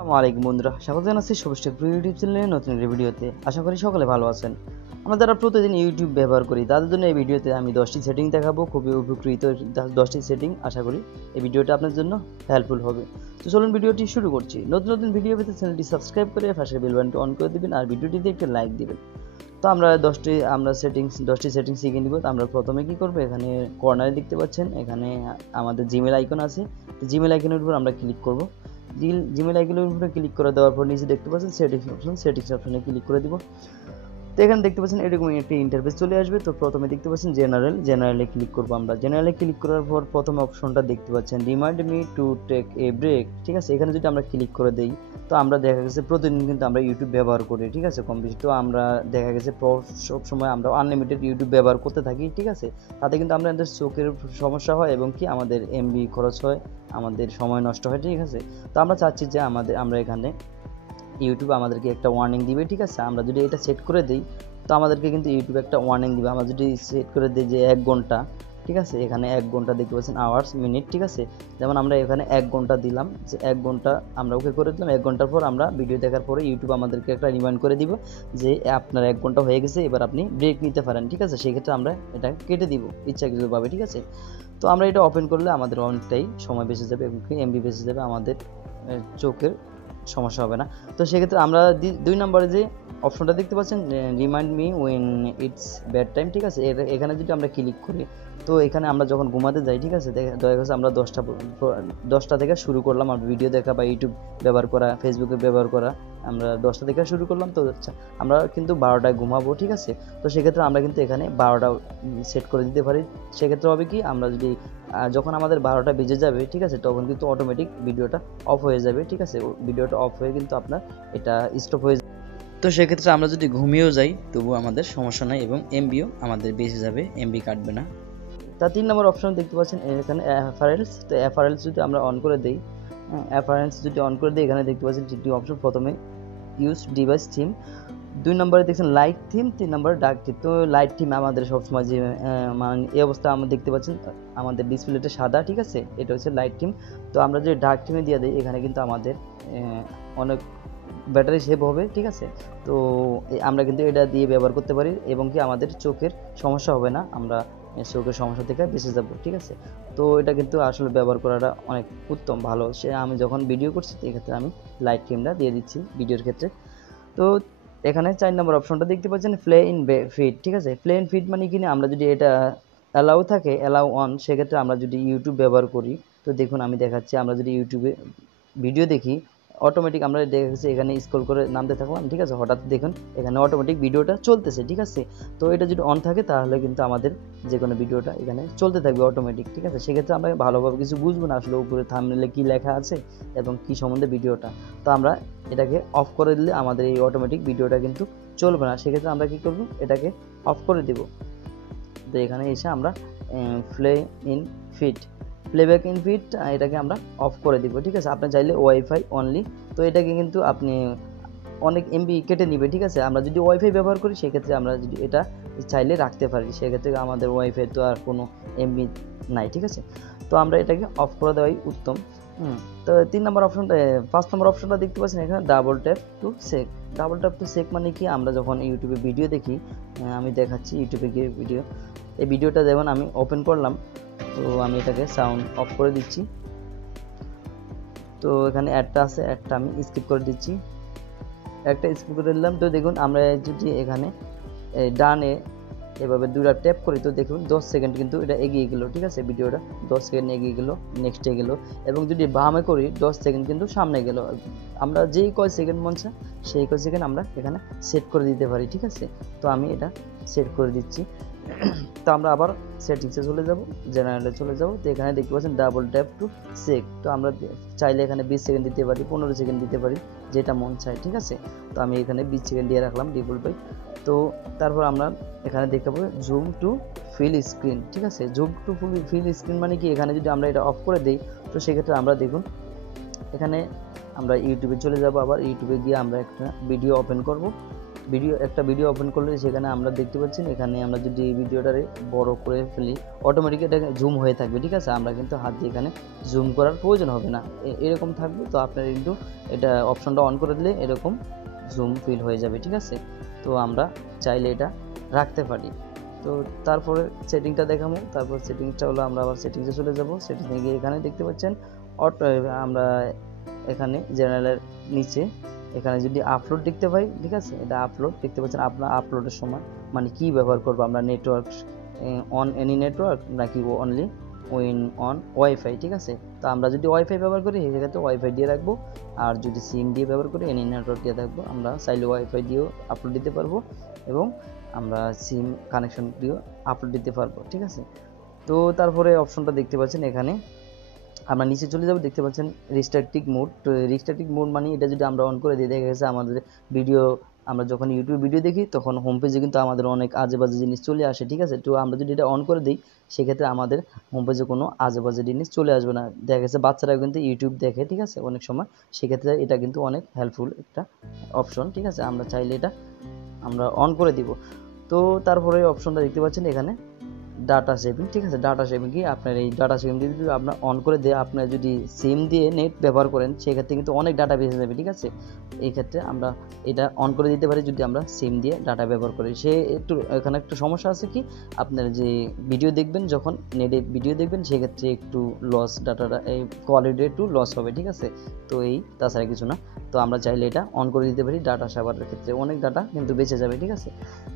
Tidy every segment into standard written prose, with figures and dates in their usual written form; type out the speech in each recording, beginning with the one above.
আসসালামু আলাইকুম বন্ধুরা, স্বাগত জানাচ্ছি সবুজ টেক ইউটিউব চ্যানেলে নতুন একটি ভিডিওতে। আশা করি সকলে ভালো আছেন। আমরা যারা প্রতিদিন ইউটিউব ব্যবহার করি তাদের জন্য এই ভিডিওতে আমি 10টি সেটিং দেখাবো, খুবই উপকৃত 10টি সেটিং। আশা করি এই ভিডিওটা আপনার জন্য হেল্পফুল হবে। তো চলুন ভিডিওটি শুরু করছি। নতুন নতুন ভিডিও পেতে চ্যানেলটি সাবস্ক্রাইব করে পাশের বেল বাটনটি অন করে দিবেন আর ভিডিওটিতে একটা লাইক দিবেন। তো আমরা 10টি সেটিংস শিখে নিব। তো আমরা প্রথমে কি করব, এখানে কর্নারে দেখতে পাচ্ছেন এখানে আমাদের জিমেল আইকন আছে। তো জিমেল আইকনের উপর আমরা ক্লিক করব। জিমেল আইকনের উপরে ক্লিক করে দেওয়ার পর নিচে দেখতে পাচ্ছেন সেটিংস অপশনে ক্লিক করে দিব। তো এখানে দেখতে পাচ্ছেন এরকম একটি ইন্টারফেস চলে আসবে। তো প্রথমে দেখতে পাচ্ছেন জেনারেলে ক্লিক করব। আমরা জেনারেলে ক্লিক করার পর প্রথম অপশনটা দেখতে পাচ্ছেন remind me to take a break. ঠিক আছে, এখানে যদি আমরা ক্লিক করে দেই তো আমরা দেখা গেছে প্রতিদিন কিন্তু আমরা ইউটিউব ব্যবহার করি। ঠিক আছে, কম বেশি। তো আমরা দেখা গেছে সব সময় আমরা আনলিমিটেড ইউটিউব ব্যবহার করতে থাকি। ঠিক আছে, তাতে কিন্তু আমাদের চোখের সমস্যা হয় এবং কি আমাদের এমবি খরচ হয়, আমাদের সময় নষ্ট হয়। ঠিক আছে, তো আমরা চাচ্ছি যে আমরা এখানে ইউটিউব আমাদেরকে একটা ওয়ার্নিং দিবে। ঠিক আছে, আমরা যদি এটা সেট করে দিই তো আমাদেরকে কিন্তু ইউটিউব একটা ওয়ার্নিং দিবে। আমরা যদি সেট করে দিই যে 1 ঘন্টা, ঠিক আছে, এখানে 1 ঘন্টা দেখতে পাচ্ছেন আওয়ার্স মিনিট। ঠিক আছে, যেমন আমরা এখানে 1 ঘন্টা দিলাম, যে 1 ঘন্টা আমরা ওকে করে দিলাম। 1 ঘন্টার পর আমরা ভিডিও দেখার পরে ইউটিউব আমাদেরকে একটা রিমাইন্ড করে দিব যে আপনার 1 ঘন্টা হয়ে গেছে, এবার আপনি ব্রেক নিতে পারেন। ঠিক আছে, সেক্ষেত্রে আমরা এটা কেটে দিব ইচ্ছাকৃতভাবে। ঠিক আছে, তো আমরা এটা ওপেন করলে আমাদের অনেকটাই সময় বেঁচে যাবে এবং এমবি বেঁচে যাবে, আমাদের চোখের সমস্যা হবে না। তো সেক্ষেত্রে আমরা 2 নম্বরে যে অপশনটা দেখতে পাচ্ছেন remind me when it's bed time. ঠিক আছে, এখানে যদি আমরা ক্লিক করি তো এখানে আমরা যখন ঘুমাতে যাই, ঠিক আছে, দেখা গেছে আমরা 10টা থেকে শুরু করলাম আর ভিডিও দেখা বা ইউটিউব ব্যবহার করা, ফেসবুকে ব্যবহার করা, আমরা 10টা থেকে শুরু করলাম। তো আচ্ছা, আমরা কিন্তু 12টায় ঘুমাবো। ঠিক আছে, তো সেক্ষেত্রে আমরা কিন্তু এখানে 12টা সেট করে দিতে পারি। সেক্ষেত্রে হবে কি, আমরা যদি যখন আমাদের 12টা বেজে যাবে, ঠিক আছে, তখন কিন্তু অটোমেটিক ভিডিওটা অফ হয়ে যাবে। ঠিক আছে, ভিডিওটা অফ হয়ে কিন্তু আপনার এটা স্টপ হয়ে যাবে। তো সেক্ষেত্রে আমরা যদি ঘুমিয়েও যাই তবুও আমাদের সমস্যা নাই এবং এমবিও আমাদের বেঁচে যাবে, এমবি কাটবে না। তার 3 নম্বর অপশন দেখতে পাচ্ছেন এখানে অ্যাফারেলস। তো অ্যাফারেলস যদি আমরা অন করে দিই, এখানে দেখতে পাচ্ছেন 3টি অপশন। প্রথমে ইউজ ডিভাইস থিম, 2 নম্বরে দেখছেন লাইট থিম, 3 নম্বরে ডার্ক থিম। তো লাইট থিম আমাদের সবসময় যে মানে এই অবস্থা আমরা দেখতে পাচ্ছেন আমাদের ডিসপ্লেটা সাদা। ঠিক আছে, এটা হচ্ছে লাইট থিম। তো আমরা যে ডার্ক থিমে দিয়ে দিই এখানে কিন্তু আমাদের অনেক ব্যাটারি সেভ হবে। ঠিক আছে, তো আমরা কিন্তু এটা দিয়ে ব্যবহার করতে পারি এবং কি আমাদের চোখের সমস্যা হবে না, আমরা চোখের সমস্যা থেকে বেঁচে যাব। ঠিক আছে, তো এটা কিন্তু আসলে ব্যবহার করাটা অনেক উত্তম, ভালো। আমি যখন ভিডিও করছি এক্ষেত্রে আমি লাইট থিমটা দিয়ে দিচ্ছি ভিডিওর ক্ষেত্রে। তো এখানে 4 নম্বর অপশনটা দেখতে পাচ্ছেন প্লে ইন ফিড। ঠিক আছে, প্লে ইন ফিড মানে কিনা আমরা যদি এটা অ্যালাউ অন, সেক্ষেত্রে আমরা যদি ইউটিউব ব্যবহার করি তো দেখুন আমি দেখাচ্ছি, আমরা যদি ইউটিউবে ভিডিও দেখি অটোমেটিক আমরা দেখেছি এখানে স্ক্রল করে নামতে থাকলাম। ঠিক আছে, হঠাৎ দেখুন এখানে অটোমেটিক ভিডিওটা চলতেছে। ঠিক আছে, তো এটা যদি অন থাকে তাহলে কিন্তু আমাদের যে কোনো ভিডিওটা এখানে চলতে থাকবে অটোমেটিক। ঠিক আছে, সেক্ষেত্রে আমরা ভালোভাবে কিছু বুঝবো না আসলে উপরে থাম্বনেলে কি লেখা আছে এবং কি সম্বন্ধে ভিডিওটা। তো আমরা এটাকে অফ করে দিলে আমাদের এই অটোমেটিক ভিডিওটা কিন্তু চলবে না। সেক্ষেত্রে আমরা কি করব, এটাকে অফ করে দিব। তো এখানে এসে আমরা প্লেব্যাক ইন ফিড এটাকে আমরা অফ করে দিব। ঠিক আছে, আপনি চাইলে ওয়াইফাই অনলি, তো এটাকে কিন্তু আপনি অনেক এমবি কেটে নিবে। ঠিক আছে, আমরা যদি ওয়াইফাই ব্যবহার করি সেক্ষেত্রে আমরা যদি এটা চাইলে রাখতে পারি, সেক্ষেত্রে আমাদের ওয়াইফাই তো আর কোনো এমবি নাই। ঠিক আছে, তো আমরা এটাকে অফ করে দেওয়াই উত্তম। তো 5 নম্বর অপশনটা দেখতে পাচ্ছেন এখানে ডাবল ট্যাপ টু সেক মানে কি, আমরা যখন ইউটিউবে ভিডিও দেখি, আমি দেখাচ্ছি ইউটিউবে গিয়ে এই ভিডিওটা যেমন আমি ওপেন করলাম, তো আমি এটাকে সাউন্ড অফ করে দিচ্ছি। তো এখানে অ্যাডটা আছে, অ্যাডটা আমি স্কিপ করে দিচ্ছি, তো দেখুন আমরা যদি এখানে ডানে এভাবে 2টা ট্যাপ করি তো দেখুন 10 সেকেন্ড কিন্তু এটা এগিয়ে গেল। ঠিক আছে, ভিডিওটা 10 সেকেন্ড এগিয়ে গেল, নেক্সটে গেল। এবং যদি বামে করি 10 সেকেন্ড কিন্তু সামনে গেল। আমরা যেই কয় সেকেন্ড মন চায় সেই কয় সেকেন্ড আমরা এখানে সেট করে দিতে পারি। ঠিক আছে, তো আমি এটা সেট করে দিচ্ছি। তো আমরা আবার সেটিংসে চলে যাব, জেনারেলে চলে যাব। তো এখানে দেখতে পাচ্ছেন ডাবল ট্যাপ টু সেক। তো আমরা চাইলে এখানে 20 সেকেন্ড দিতে পারি, 15 সেকেন্ড দিতে পারি, যেটা মন চায়। ঠিক আছে, তো আমি এখানে 20 সেকেন্ড দিয়ে রাখলাম ডিফল্ট। তো তারপর আমরা এখানে দেখতে পাবো জুম টু ফিল স্ক্রিন। ঠিক আছে, জুম টু ফিল স্ক্রিন মানে কি, এখানে যদি আমরা এটা অফ করে দিই তো সেক্ষেত্রে আমরা দেখুন এখানে আমরা ইউটিউবে চলে যাব। আবার ইউটিউবে গিয়ে আমরা একটা ভিডিও ওপেন করব। ভিডিও একটা ভিডিও ওপেন করলে সেখানে আমরা দেখতে পাচ্ছি এখানে আমরা যদি এই ভিডিওটারে বড় করে ফেলি অটোমেটিক এটা জুম হয়ে থাকবে, ঠিক আছে। আমরা কিন্তু হাত দিয়ে এখানে জুম করার প্রয়োজন হবে না, এরকম থাকবে। তো আপনারা কিন্তু এটা অপশনটা অন করে দিলে এরকম জুম ফিল হয়ে যাবে, ঠিক আছে। তো আমরা চাইলে এটা রাখতে পারি। তো তারপরে সেটিংটা দেখাবো। তারপর সেটিংসটা হলো আমরা আবার সেটিংসে চলে যাব। সেটিংসে গিয়ে এখানে দেখতে পাচ্ছেন অটো, আমরা এখানে জেনারেলের নিচে এখানে যদি আপলোড দেখতে পাই, ঠিক আছে, এটা আপলোড দেখতে পাচ্ছেন। আপনার আপলোডের সময় মানে কি ব্যবহার করবো আমরা, নেটওয়ার্ক অন এনি নেটওয়ার্ক নাকি অনলি অন ওয়াইফাই, ঠিক আছে। তো আমরা যদি ওয়াইফাই ব্যবহার করি সেক্ষেত্রে ওয়াইফাই দিয়ে রাখবো, আর যদি সিম দিয়ে ব্যবহার করি এনি নেটওয়ার্ক দিয়ে থাকবো। আমরা চাইলে ওয়াইফাই দিয়েও আপলোড দিতে পারবো এবং আমরা সিম কানেকশন দিয়েও আপলোড দিতে পারবো, ঠিক আছে। তো তারপরে অপশনটা দেখতে পাচ্ছেন এখানে আমরা নিচে চলে যাব, দেখতে পাচ্ছেন রিস্ট্রিক্টিভ মোড। তো রিস্ট্রিক্টিভ মোড মানে এটা যদি আমরা অন করে দিই, দেখা গেছে আমাদের ভিডিও, আমরা যখন ইউটিউব ভিডিও দেখি তখন হোম পেজে কিন্তু আমাদের অনেক আজে বাজে জিনিস চলে আসে, ঠিক আছে। তো আমরা যদি এটা অন করে দিই সেক্ষেত্রে আমাদের হোম পেজে কোনো আজে বাজে জিনিস চলে আসবে না। দেখা গেছে বাচ্চারা কিন্তু ইউটিউব দেখে, ঠিক আছে, অনেক সময়, সেক্ষেত্রে এটা কিন্তু অনেক হেল্পফুল একটা অপশন, ঠিক আছে। আমরা চাইলে এটা আমরা অন করে দিব। তো তারপরে অপশনটা দেখতে পাচ্ছেন এখানে ডাটা সেভিং, ঠিক আছে। ডাটা সেভিং কি, আপনার এই ডাটা সেভিং যদি আপনার অন করে দিয়ে আপনার যদি সিম দিয়ে নেট ব্যবহার করেন সেক্ষেত্রে কিন্তু অনেক ডাটা বেঁচে যাবে, ঠিক আছে। এই ক্ষেত্রে আমরা এটা অন করে দিতে পারি যদি আমরা সিম দিয়ে ডাটা ব্যবহার করি। সে একটু এখানে একটা সমস্যা আছে কি, আপনার যে ভিডিও দেখবেন যখন নেটে ভিডিও দেখবেন সেক্ষেত্রে একটু লস, ডাটাটা এই কোয়ালিটি একটু লস হবে, ঠিক আছে। তো এই তাছাড়া কিছু না। তো আমরা চাইলে এটা অন করে দিতে পারি, ডাটা সাভারের ক্ষেত্রে অনেক ডাটা কিন্তু বেঁচে যাবে, ঠিক আছে।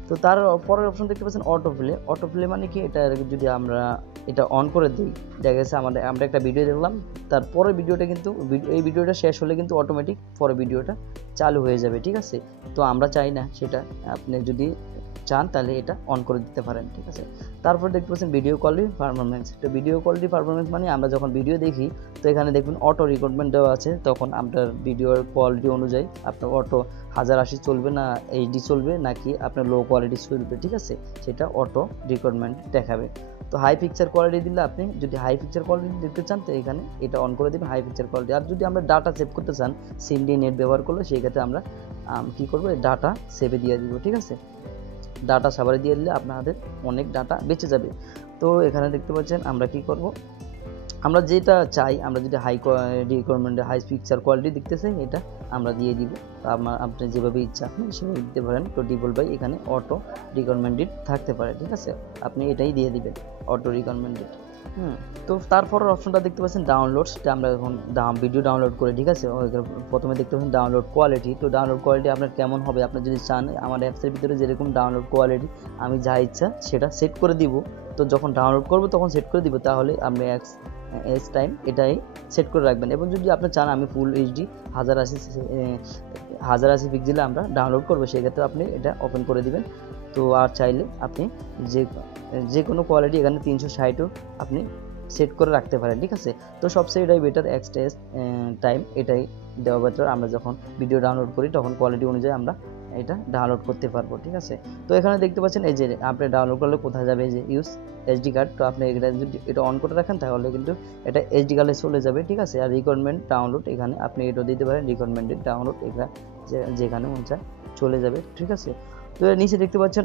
তো তার পরের অপশন দেখতে পাচ্ছেন অটো প্লে। অটো প্লে মানে কি, এটা যদি আমরা এটা অন করে দিই, দেখা গেছে আমরা একটা ভিডিও দেখলাম, তারপরে ভিডিওটা কিন্তু এই ভিডিওটা শেষ হলে কিন্তু অটোমেটিক পরে ভিডিওটা চালু হয়ে যাবে, ঠিক আছে। তো আমরা চাই না সেটা, আপনি যদি চান তাহলে এটা অন করে দিতে পারেন, ঠিক আছে। তারপর দেখতে পাচ্ছেন ভিডিও কোয়ালিটি পারফরমেন্স। তো ভিডিও কোয়ালিটি পারফরমেন্স মানে আমরা যখন ভিডিও দেখি তো এখানে দেখবেন অটো রেকর্ডমেন্ট দেওয়া আছে, তখন আপনার ভিডিওর কোয়ালিটি অনুযায়ী আপনার অটো 1080 চলবে না এইচডি চলবে নাকি আপনার লো কোয়ালিটি চলবে, ঠিক আছে, সেটা অটো রেকর্ডমেন্ট দেখাবে। তো হাই পিকচার কোয়ালিটি দিলে আপনি যদি হাই পিকচার কোয়ালিটি দেখতে চান তো এখানে এটা অন করে দেবেন, হাই পিকচার কোয়ালিটি। আর যদি আমরা ডাটা সেভ করতে চান সিম দিয়ে নেট ব্যবহার করলে সেই ক্ষেত্রে আমরা কি করবো, ডাটা সেভে দিয়ে দিব, ঠিক আছে। ডাটা সাভারে দিয়ে দিলে আপনাদের অনেক ডাটা বেঁচে যাবে। তো এখানে দেখতে পাচ্ছেন আমরা কি করব, আমরা যেটা চাই, আমরা যদি হাই রিকোয়ারমেন্টে হাই পিকচার কোয়ালিটি দেখতে চাই এটা আমরা দিয়ে দিব। আপনি যেভাবে ইচ্ছা আপনি সেভাবে দিতে পারেন। তো ডিফল্ট বাই এখানে অটো রিকোয়ারমেন্টেড থাকতে পারে, ঠিক আছে, আপনি এটাই দিয়ে দিবেন অটো রিকোয়ারমেন্টেড। তো তারপরের অপশনটা দেখতে পাচ্ছেন ডাউনলোডস। আমরা এখন ভিডিও ডাউনলোড করে, ঠিক আছে, প্রথমে দেখতে পাচ্ছেন ডাউনলোড কোয়ালিটি। তো ডাউনলোড কোয়ালিটি আপনার কেমন হবে, আপনি যদি চান আমার অ্যাপসের ভিতরে যেরকম ডাউনলোড কোয়ালিটি আমি যা ইচ্ছা সেটা সেট করে দিব। তো যখন ডাউনলোড করবো তখন সেট করে দিব, তাহলে আপনি এস টাইম এটাই সেট করে রাখবেন। এবং যদি আপনি চান আমি ফুল এইচডি 1080 পিক্সেলে আমরা ডাউনলোড করবো সেক্ষেত্রে আপনি এটা ওপেন করে দিবেন। তো আর চাইলে আপনি যে কোনো কোয়ালিটি এখানে 360ও আপনি সেট করে রাখতে পারেন, ঠিক আছে। তো সবচেয়ে এটাই বেটার, এক্সটেস টাইম এটাই দেওয়া বেটার। আমরা যখন ভিডিও ডাউনলোড করি তখন কোয়ালিটি অনুযায়ী আমরা এটা ডাউনলোড করতে পারবো, ঠিক আছে। তো এখানে দেখতে পাচ্ছেন এই যে আপনি ডাউনলোড করলে কোথায় যাবে, এই যে ইউজ এইচডি কার্ড। তো আপনি এটা যদি এটা অন করে রাখেন তাহলে কিন্তু এটা এইচডি কার্ডে চলে যাবে, ঠিক আছে। আর রিকোয়ারমেন্ট ডাউনলোড এখানে আপনি এটা দিতে পারেন, রিকোয়ারমেন্টেড ডাউনলোড এখানে যেখানে মন চায় চলে যাবে, ঠিক আছে। তো এর নিচে দেখতে পাচ্ছেন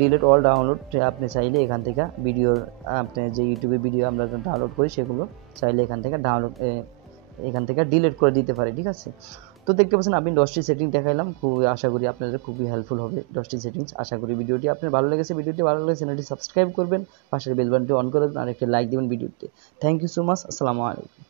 ডিলিট অল ডাউনলোড। আপনি চাইলে এখান থেকে ভিডিওর আপনি যে ইউটিউবে ভিডিও আমরা ডাউনলোড করি সেগুলো চাইলে এখান থেকে ডিলিট করে দিতে পারি, ঠিক আছে। তো দেখতে পাচ্ছেন আমি 10টি সেটিং দেখাইলাম, খুবই আশা করি আপনাদের খুবই হেল্পফুল হবে 10টি সেটিংস। আশা করি ভিডিওটি আপনার ভালো লেগেছে। ভিডিওটি ভালো লাগলে চ্যানেলটি সাবস্ক্রাইব করবেন, পাশের বেল বাটনটি অন করে দেবেন আর একটা লাইক দিবেন ভিডিওতে। Thank you so much. আসসালামু আলাইকুম।